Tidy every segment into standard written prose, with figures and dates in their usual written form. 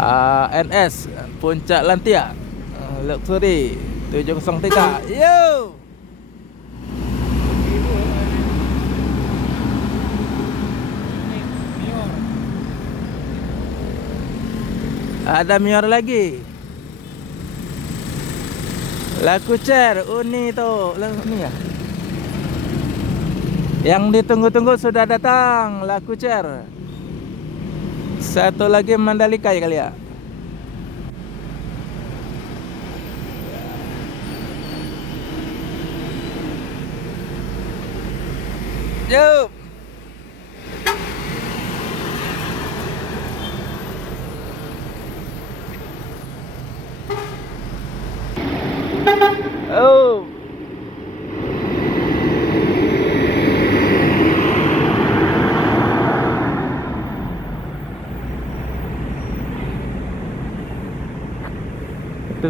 ANS Puncak Lantia Luxury 703. Yo. Ada Mior lagi. Laku cer Uni tuh. Ini ya. Yang ditunggu-tunggu sudah datang, Laku cer. Satu lagi Mandalika ya kali ya. Yuk. Oh. Itu.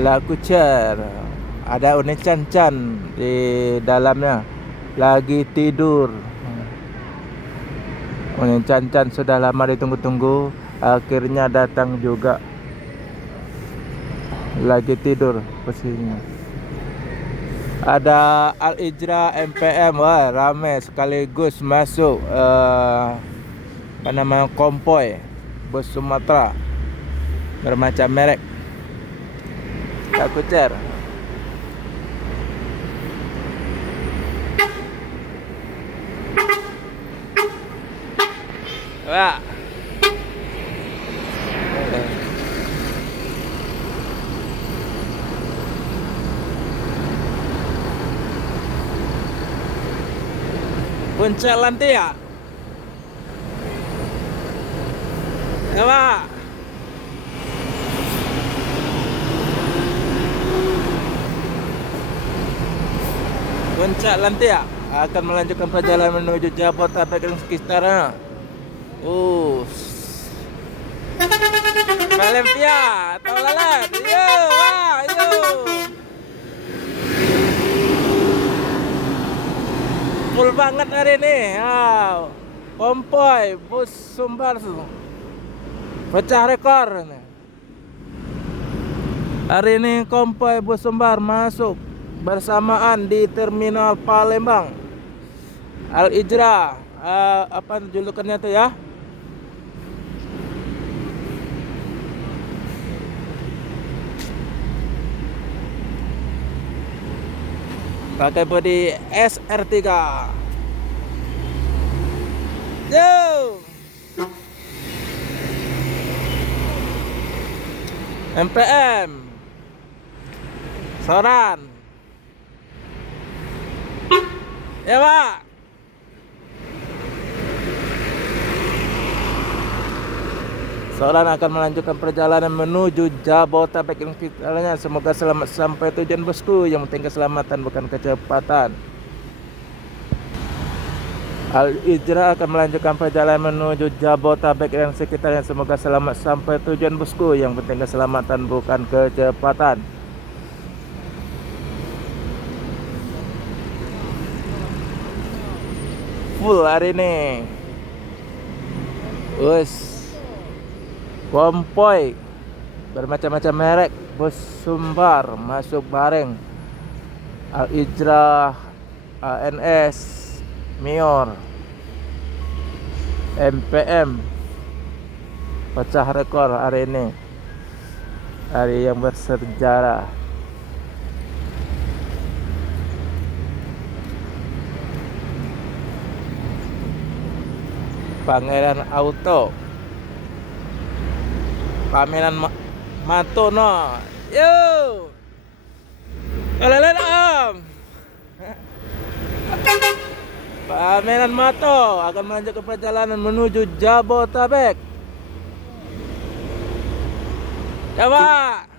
Laku cer. Ada Uni Chan di dalamnya. Lagi tidur. Uni Chan sudah lama ditunggu-tunggu, akhirnya datang juga. Lagi tidur posisinya. Ada Al Ijra MPM, wah rame sekaligus masuk apa namanya konvoy bus Sumatera bermacam merek. Laku cer. Wah. Puncak Lantia. Ya, Pak. Puncak Lantia akan melanjutkan perjalanan menuju Jabodetabek dan sekitarnya. Valencia, Tolalat. Yo, wah, yo. Full banget hari ini. Konvoy bus Sumbar pecah rekor. Hari ini konvoy bus Sumbar masuk bersamaan di Terminal Palembang. Al Ijra, apa julukannya tuh ya? Pakai bodi SR3. Yo. MPM Soran. Ya, Pak. Soran akan melanjutkan perjalanan menuju Jabodetabek yang sekitarnya. Semoga selamat sampai tujuan bosku. Yang penting keselamatan bukan kecepatan. Al Ijra akan melanjutkan perjalanan menuju Jabodetabek dan sekitarnya. Semoga selamat sampai tujuan bosku. Yang penting keselamatan bukan kecepatan. Full hari ini. Konvoy bermacam-macam merek bus Sumbar masuk bareng. Al Ijra, ANS, Mior, MPM pecah rekor hari ini. Hari yang bersejarah. Pangeran Auto, Pameran Matono. Yo. Kalian Om. Pameran Mato akan melanjutkan perjalanan menuju Jabodetabek. Ya, Pak.